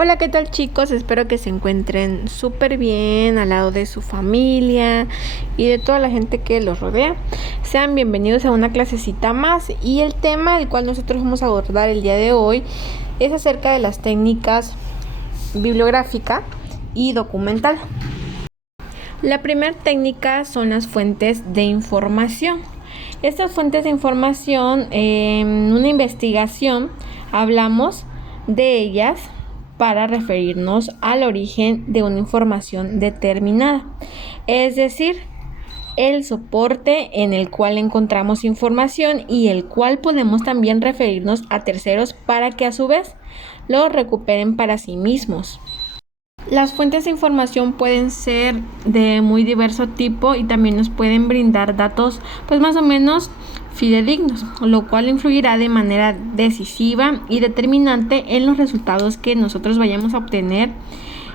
Hola, ¿qué tal chicos? Espero que se encuentren súper bien al lado de su familia y de toda la gente que los rodea. Sean bienvenidos a una clasecita más y el tema del cual nosotros vamos a abordar el día de hoy es acerca de las técnicas bibliográfica y documental. La primera técnica son las fuentes de información. Estas fuentes de información, en una investigación hablamos de ellas para referirnos al origen de una información determinada, es decir, el soporte en el cual encontramos información y el cual podemos también referirnos a terceros para que a su vez lo recuperen para sí mismos. Las fuentes de información pueden ser de muy diverso tipo y también nos pueden brindar datos pues más o menos fidedignos, lo cual influirá de manera decisiva y determinante en los resultados que nosotros vayamos a obtener.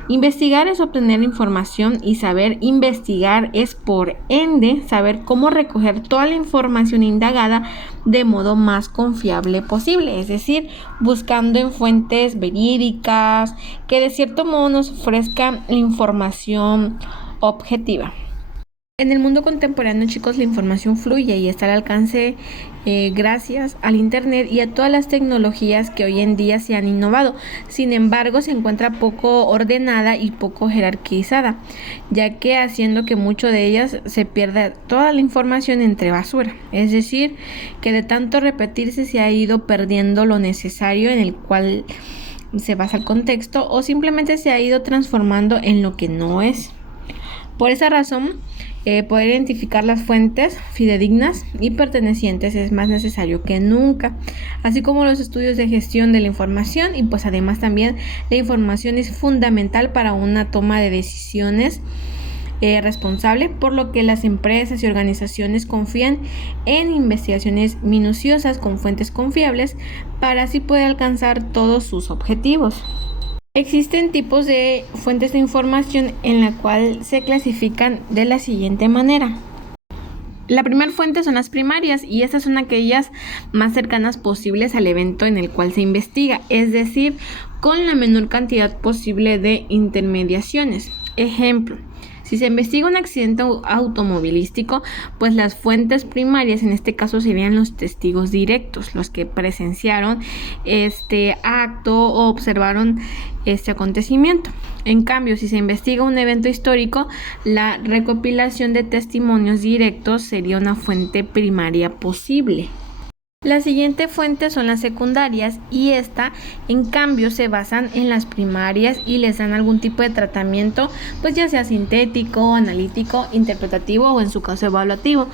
Investigar es obtener información y saber investigar es, por ende, saber cómo recoger toda la información indagada de modo más confiable posible, es decir, buscando en fuentes verídicas que de cierto modo nos ofrezcan información objetiva. En el mundo contemporáneo, chicos, la información fluye y está al alcance gracias al internet y a todas las tecnologías que hoy en día se han innovado. Sin embargo, se encuentra poco ordenada y poco jerarquizada, ya que haciendo que mucho de ellas se pierda toda la información entre basura. Es decir, que de tanto repetirse se ha ido perdiendo lo necesario en el cual se basa el contexto o simplemente se ha ido transformando en lo que no es. Por esa razón, poder identificar las fuentes fidedignas y pertenecientes es más necesario que nunca, así como los estudios de gestión de la información y pues además también la información es fundamental para una toma de decisiones responsable, por lo que las empresas y organizaciones confían en investigaciones minuciosas con fuentes confiables para así poder alcanzar todos sus objetivos. Existen tipos de fuentes de información en la cual se clasifican de la siguiente manera. La primera fuente son las primarias y estas son aquellas más cercanas posibles al evento en el cual se investiga, es decir, con la menor cantidad posible de intermediaciones. Ejemplo, si se investiga un accidente automovilístico, pues las fuentes primarias en este caso serían los testigos directos, los que presenciaron este acto o observaron este acontecimiento. En cambio, si se investiga un evento histórico, la recopilación de testimonios directos sería una fuente primaria posible. La siguiente fuente son las secundarias y esta en cambio se basan en las primarias y les dan algún tipo de tratamiento, pues ya sea sintético, analítico, interpretativo o en su caso evaluativo,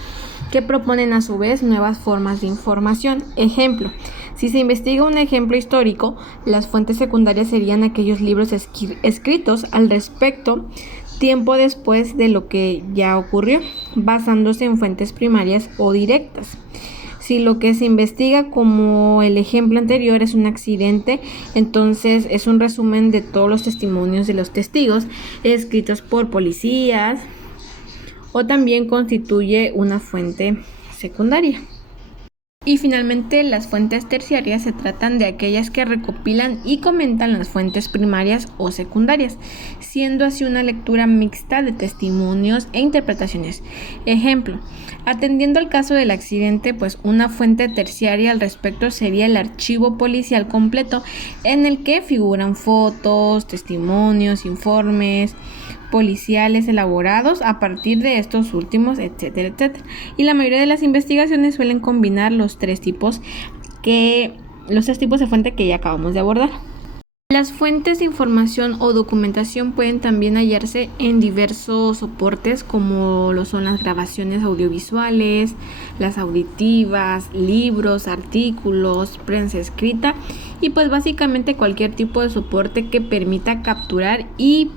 que proponen a su vez nuevas formas de información. Ejemplo, si se investiga un ejemplo histórico, las fuentes secundarias serían aquellos libros escritos al respecto tiempo después de lo que ya ocurrió, basándose en fuentes primarias o directas. Si lo que se investiga, como el ejemplo anterior, es un accidente, entonces es un resumen de todos los testimonios de los testigos escritos por policías o también constituye una fuente secundaria. Y finalmente, las fuentes terciarias se tratan de aquellas que recopilan y comentan las fuentes primarias o secundarias, siendo así una lectura mixta de testimonios e interpretaciones. Ejemplo, atendiendo al caso del accidente, pues una fuente terciaria al respecto sería el archivo policial completo en el que figuran fotos, testimonios, informes policiales elaborados a partir de estos últimos, etcétera, etcétera. Y la mayoría de las investigaciones suelen combinar los tres tipos de fuente que ya acabamos de abordar. Las fuentes de información o documentación pueden también hallarse en diversos soportes como lo son las grabaciones audiovisuales, las auditivas, libros, artículos, prensa escrita y pues básicamente cualquier tipo de soporte que permita capturar y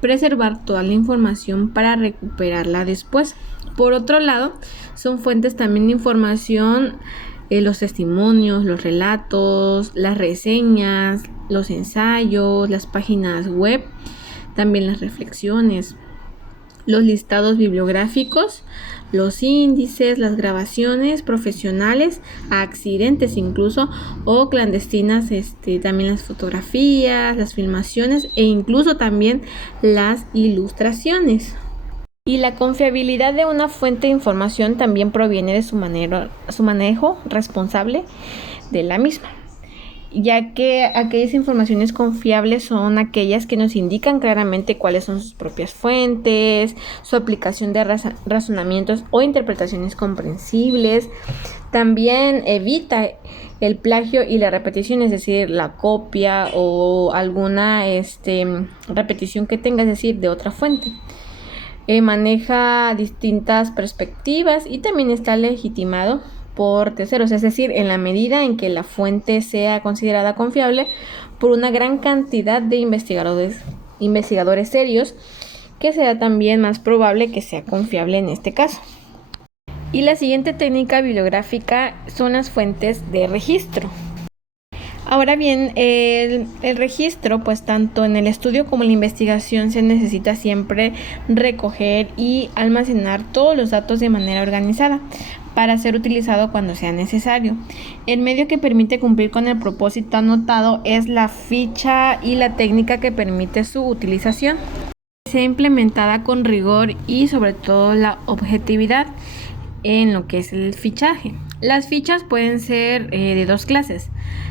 preservar toda la información para recuperarla después. Por otro lado, son fuentes también de información los testimonios, los relatos, las reseñas, los ensayos, las páginas web, también las reflexiones, los listados bibliográficos, los índices, las grabaciones profesionales, accidentes incluso, o clandestinas, también las fotografías, las filmaciones e incluso también las ilustraciones. Y la confiabilidad de una fuente de información también proviene de su manejo responsable de la misma, ya que aquellas informaciones confiables son aquellas que nos indican claramente cuáles son sus propias fuentes, su aplicación de razonamientos o interpretaciones comprensibles. También evita el plagio y la repetición, es decir, la copia o alguna repetición que tenga, es decir, de otra fuente. Maneja distintas perspectivas y también está legitimado por terceros, es decir, en la medida en que la fuente sea considerada confiable por una gran cantidad de investigadores serios, que será también más probable que sea confiable en este caso. Y la siguiente técnica bibliográfica son las fuentes de registro. Ahora bien, el registro, pues tanto en el estudio como en la investigación se necesita siempre recoger y almacenar todos los datos de manera organizada para ser utilizado cuando sea necesario. El medio que permite cumplir con el propósito anotado es la ficha y la técnica que permite su utilización. Sea implementada con rigor y sobre todo la objetividad en lo que es el fichaje. Las fichas pueden ser de dos clases.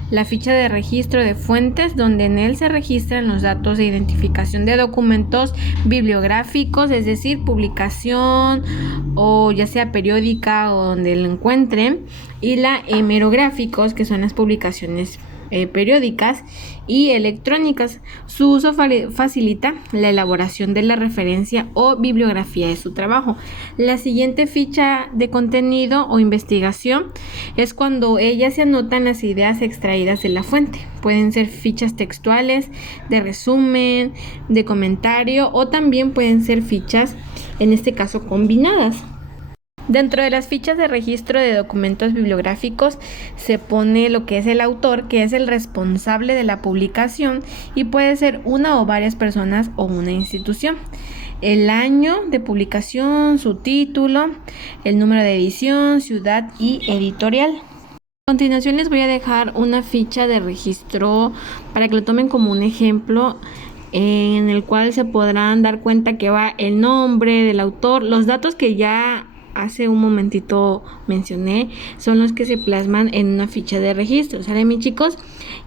La ficha de registro de fuentes, donde en él se registran los datos de identificación de documentos bibliográficos, es decir, publicación o ya sea periódica o donde lo encuentren, y la hemerográficos, que son las publicaciones periódicas y electrónicas. Su uso facilita la elaboración de la referencia o bibliografía de su trabajo. La siguiente ficha de contenido o investigación es cuando ellas se anotan las ideas extraídas de la fuente. Pueden ser fichas textuales, de resumen, de comentario, o también pueden ser fichas, en este caso, combinadas. Dentro de las fichas de registro de documentos bibliográficos se pone lo que es el autor, que es el responsable de la publicación, y puede ser una o varias personas o una institución. El año de publicación, su título, el número de edición, ciudad y editorial. A continuación les voy a dejar una ficha de registro para que lo tomen como un ejemplo, en el cual se podrán dar cuenta que va el nombre del autor, los datos que ya hace un momentito mencioné, son los que se plasman en una ficha de registro. ¿Sale, mis chicos?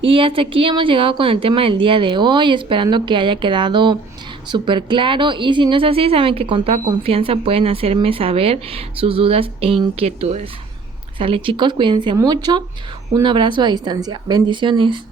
Y hasta aquí hemos llegado con el tema del día de hoy, esperando que haya quedado súper claro, y si no es así, saben que con toda confianza pueden hacerme saber sus dudas e inquietudes. ¿Sale, chicos? Cuídense mucho. Un abrazo a distancia. Bendiciones.